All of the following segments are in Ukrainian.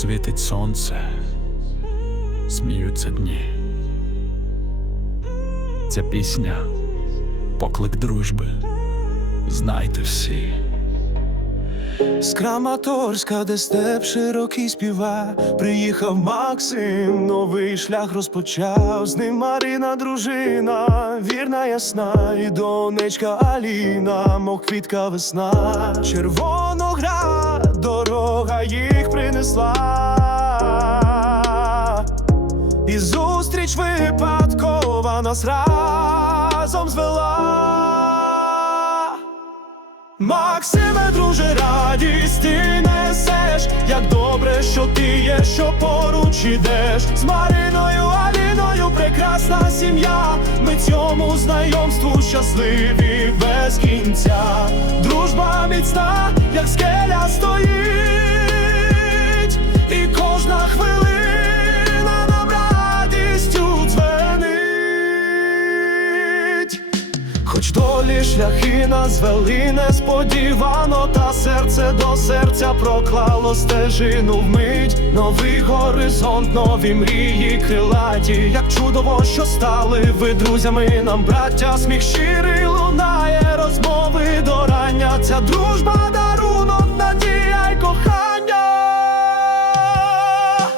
Світить сонце, сміються дні. Ця пісня поклик дружби. Знайте всі. З Краматорська, де степ широкий співа, приїхав Максим, новий шлях розпочав. З ним Марина, дружина, вірна, ясна, і донечка Аліна, мов квітка весна. Червоноград, дорога їх принесла. І зустріч випадкова нас разом звела. Максиме, друже, радість ти несеш, як добре, що ти є, що поруч ідеш. З Мариною, Аліною, прекрасна сім'я. Ми цьому знайомству щасливі без кінця. Дружба міцна, як скеля шляхи нас несподівано, та серце до серця проклало стежину вмить. Новий горизонт, нові мрії крилаті, як чудово, що стали ви друзями нам, браття, сміх щирий лунає, розмови до рання. Ця дружба дарунок, надія й кохання.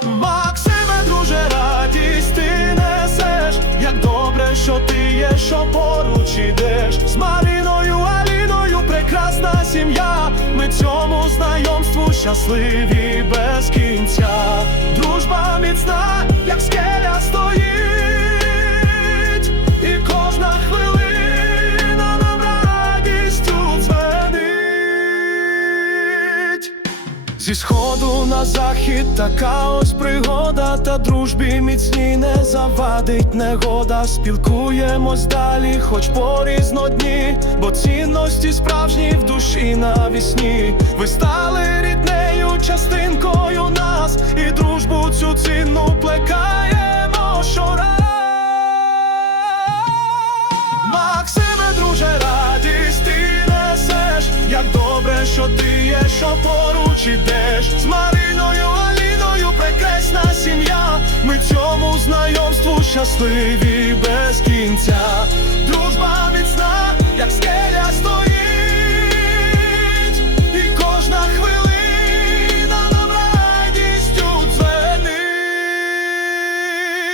Максиме, друже, радість несеш, як добре, що ти є, що поруч ідеш. Цьому знайомству щасливі без кінця. Дружба міцна, як скеля стоїть, і кожна хвилина нам радістю дзвенить. Зі сходу на захід така ось пригода, дружбі міцній не завадить негода. Спілкуємось далі, хоч порізно дні, бо цінності справжні в душі навісні. Ви стали ріднею частинкою нас, і дружбу цю цінну плекаємо щораз. Максиме, друже, радість несеш, як добре, що ти є, що поруч ідеш. Щасливі без кінця. Дружба міцна, як скеля стоїть, і кожна хвилина нам радістю дзвенить.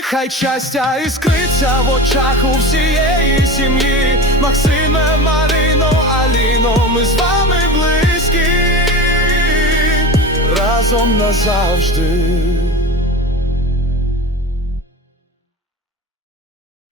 Хай щастя іскриться в очах у всієї сім'ї. Максиме, Марино, Аліно, ми з вами близькі, разом назавжди.